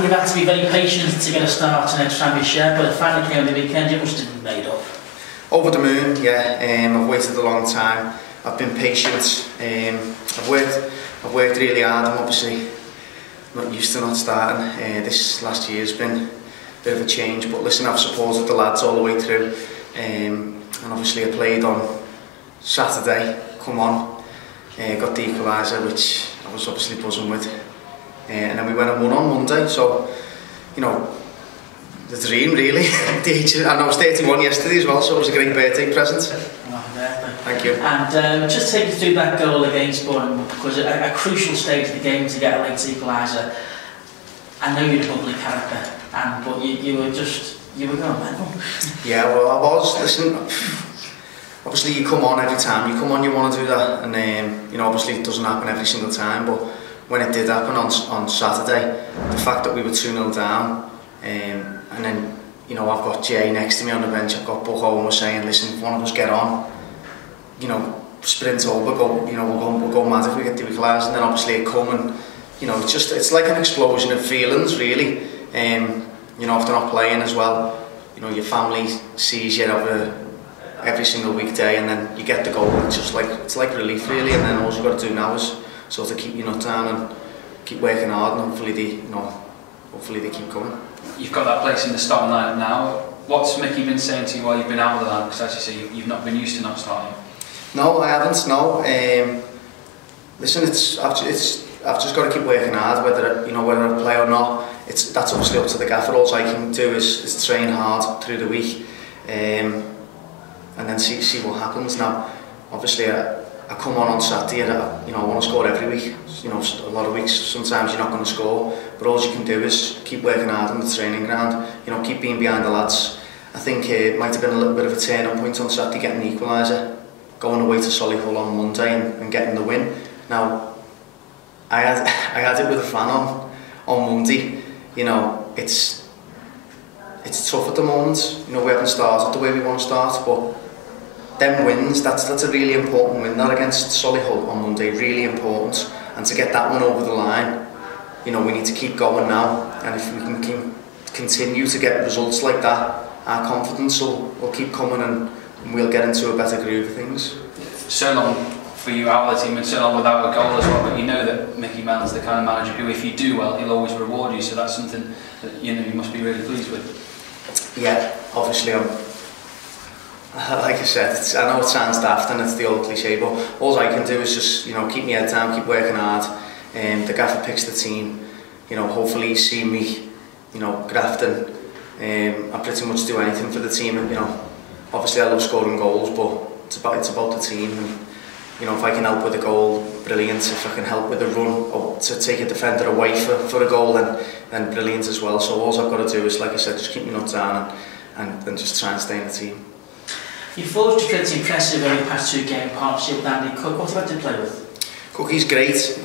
you've had to be very patient to get a start in a Tranmere, but it finally came on the weekend. You must have been made up. Over the moon, yeah. I've waited a long time. I've been patient. I've worked really hard. I'm obviously not used to not starting. This last year has been a bit of a change, but listen, I've supported the lads all the way through. And obviously I played on Saturday, come on, got the equaliser, which I was obviously buzzing with. And then we went and won on Monday, so, you know, the dream really. And I was 31 yesterday as well, so it was a great birthday present. Oh, birthday. Thank you. And just take you through that goal against Bournemouth, because a crucial stage of the game to get a late equaliser. I know you're a bubbly character, but you were going mental. Yeah, well, I was. Listen, obviously you come on every time. You come on, you want to do that, and you know, obviously it doesn't happen every single time, but when it did happen on Saturday, the fact that we were 2-0 down, and then, you know, I've got Jay next to me on the bench, I've got Bucko, and we're saying, listen, if one of us get on, you know, sprint over, go, you know, we'll go mad if we get the equaliser, and then obviously it come, and, you know, it's like an explosion of feelings, really. You know, after not playing as well, you know, your family sees you every single weekday, and then you get the goal. It's like relief, really. And then all you've got to do now is sort of keep your nut down and keep working hard, and hopefully they keep coming. You've got that place in the starting lineup now. What's Mickey been saying to you while you've been out of the lineup? Because as you say, you've not been used to not starting. No, I haven't. No. Listen, I've just got to keep working hard, whether I play or not. That's obviously up to the gaffer. All I can do is train hard through the week, and then see what happens. Now, obviously, I come on Saturday, and I want to score every week. You know, a lot of weeks, sometimes you're not going to score, but all you can do is keep working hard on the training ground. You know, keep being behind the lads. I think it might have been a little bit of a turning point on Saturday, getting the equaliser, going away to Solihull on Monday and getting the win. Now, I had it with a fan on Monday. You know, it's tough at the moment. You know, we haven't started the way we want to start, but them wins, that's a really important win. That against Solihull on Monday, really important. And to get that one over the line, you know, we need to keep going now. And if we can continue to get results like that, our confidence will keep coming, and we'll get into a better groove of things. So long for you out of the team, and so long without a goal as well, but you know that Mickey Mellon's the kind of manager who, if you do well, he'll always reward you, so that's something that, you know, you must be really pleased with. Yeah, obviously like I said, I know it sounds daft and it's the old cliche, but all I can do is just, you know, keep my head down, keep working hard. The gaffer picks the team, you know, hopefully he's seen me, you know, grafting. I pretty much do anything for the team, and, you know, obviously I love scoring goals, but it's about the team. And, you know, if I can help with a goal, brilliant. If I can help with a run or to take a defender away for a goal, then brilliant as well. So all I've got to do is, like I said, just keep my nut down and just try and stay in the team. You forged a pretty impressive over the past 2-game partnership with Andy Cook. What have you had to play with? Cookie's great.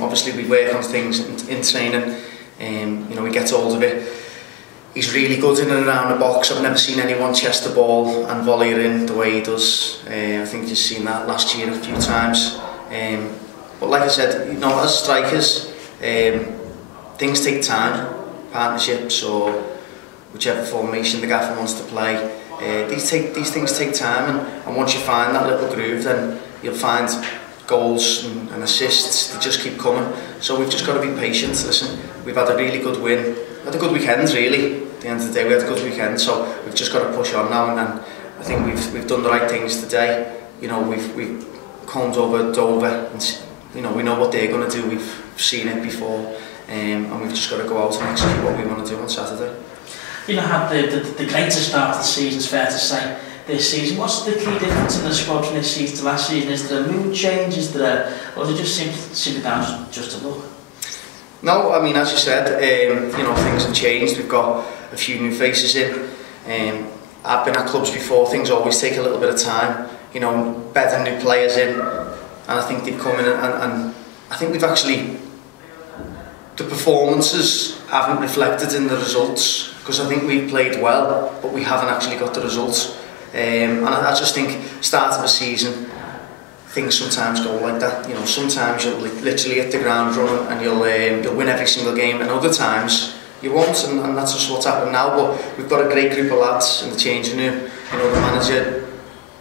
Obviously we work on things in training. You know, he gets hold of it. He's really good in and around the box. I've never seen anyone chest the ball and volley it in the way he does. I think you've seen that last year a few times. But like I said, you know, as strikers, things take time. Partnerships or whichever formation the gaffer wants to play. These things take time, and once you find that little groove, then you'll find goals and assists that just keep coming. So we've just got to be patient. Listen, we've had a really good win. We had a good weekend, really. At the end of the day, we had a good weekend, so we've just got to push on now. And I think we've done the right things today. You know, we've combed over Dover, and you know, we know what they're going to do. We've seen it before, and we've just got to go out and execute what we want to do on Saturday. You know, had the greatest start of the season, it's fair to say, this season. What's the key difference in the squad from this season to last season? Is there a mood change? Or is it just simply down just to look? No, I mean, as you said, you know, things have changed. We've got a few new faces in. I've been at clubs before. Things always take a little bit of time. You know, better new players in, and I think they've come in, and I think we've actually, the performances haven't reflected in the results, because I think we've played well, but we haven't actually got the results. And I just think, start of a season, things sometimes go like that. You know, sometimes you'll literally hit the ground running and you'll win every single game, and other times You won't, and that's just what's happened now. But we've got a great group of lads in the changing room. You know, the manager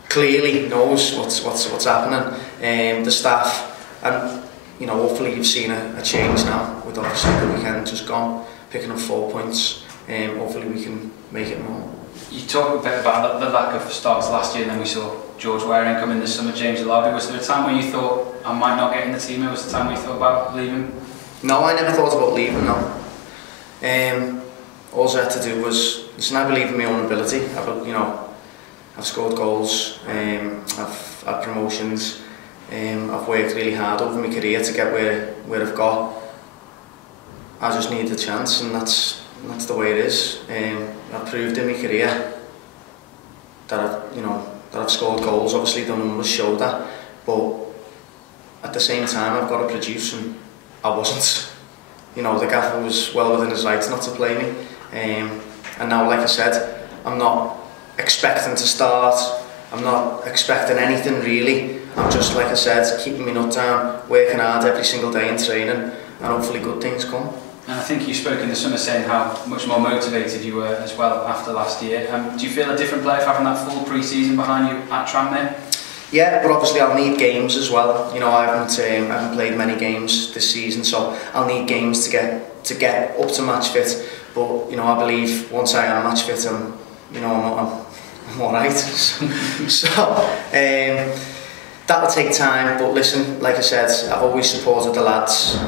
clearly knows what's happening. The staff, and you know, hopefully you've seen a change now with obviously the weekend just gone, picking up 4 points. Hopefully we can make it more. You talked a bit about the lack of starts last year, and then we saw George Waring come in this summer, James Alabi. Was there a time when you thought, I might not get in the team? Or was there a time when you thought about leaving? No, I never thought about leaving, no. All I had to do was, listen, I believe in my own ability. I've scored goals, I've had promotions, I've worked really hard over my career to get where I've got. I just need the chance, and that's the way it is. I've proved in my career that I've scored goals. Obviously the numbers show that, but at the same time I've got to produce, and I wasn't. You know, the gaffer was well within his rights not to play me, and now, like I said, I'm not expecting to start. I'm not expecting anything really. I'm just, like I said, keeping my nut down, working hard every single day in training, and hopefully good things come. And I think you spoke in the summer saying how much more motivated you were as well after last year. Do you feel a different player for having that full pre-season behind you at Tranmere? Yeah, but obviously I'll need games as well. You know, I haven't played many games this season, so I'll need games to get up to match fit. But you know, I believe once I am match fit, I'm all right. So that'll take time. But listen, like I said, I've always supported the lads.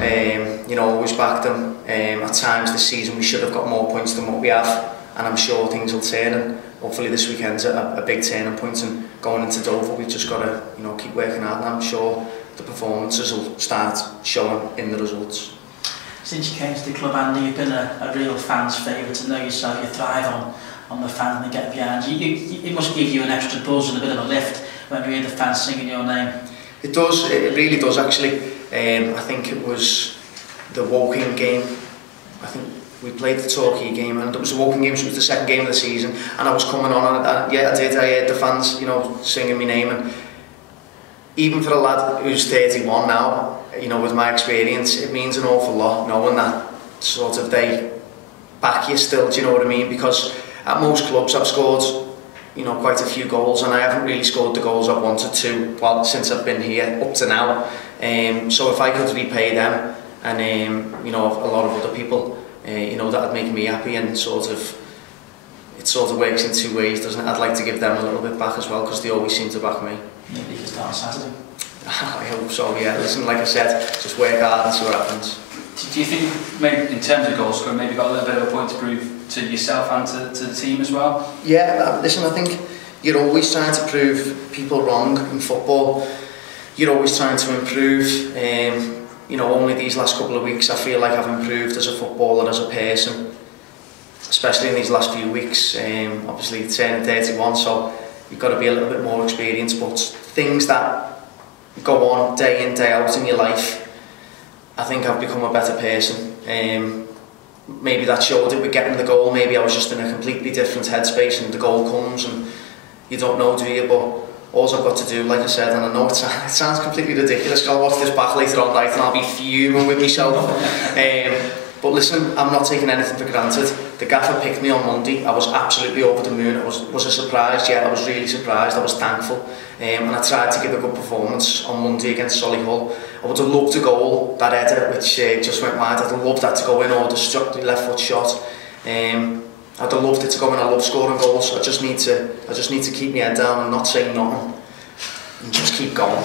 You know, always backed them. At times this season we should have got more points than what we have, and I'm sure things will turn. And hopefully this weekend's a big turning point. And going into Dover, we've just got to keep working hard. And I'm sure the performances will start showing in the results. Since you came to the club, Andy, you've been a real fan's favourite. To know yourself, you thrive on the fans and they get behind you. It must give you an extra buzz and a bit of a lift when you hear the fans singing your name. It does, it really does actually. I think it was the Woking game. I think we played the Torquay game, and it was the Woking game, so it was the second game of the season, and I was coming on, and yeah, I heard the fans, singing my name. And even for a lad who's 31 now, with my experience, it means an awful lot knowing that sort of they back you still, do you know what I mean? Because at most clubs I've scored, quite a few goals, and I haven't really scored the goals I've wanted to, well, since I've been here up to now. So if I could repay them, and a lot of other people, that'd make me happy, and it sort of works in two ways, doesn't it? I'd like to give them a little bit back as well, because they always seem to back me. Maybe you can start on Saturday. I hope so, yeah. Listen, like I said, just work hard and see what happens. Do you think, maybe in terms of goal scoring, maybe got a little bit of a point to prove to yourself and to the team as well? Yeah, listen, I think you're always trying to prove people wrong in football. You're always trying to improve. Only these last couple of weeks I feel like I've improved as a footballer, as a person, especially in these last few weeks. Obviously turning 31, so you've got to be a little bit more experienced, but things that go on day in, day out in your life, I think I've become a better person. Maybe that showed it with getting the goal. Maybe I was just in a completely different headspace, and the goal comes and you don't know, do you? But all I've got to do, like I said, and I know it sounds completely ridiculous, I'll watch this back later on night and I'll be fuming with myself. But listen, I'm not taking anything for granted. The gaffer picked me on Monday. I was absolutely over the moon. It was a surprise, yeah, I was really surprised. I was thankful. And I tried to give a good performance on Monday against Solihull. I would have loved a goal, that header, which just went wide. I'd have loved that to go in, or the left foot shot. I'd have loved it to go in. I love scoring goals. I just need to keep my head down and not say nothing, and just keep going.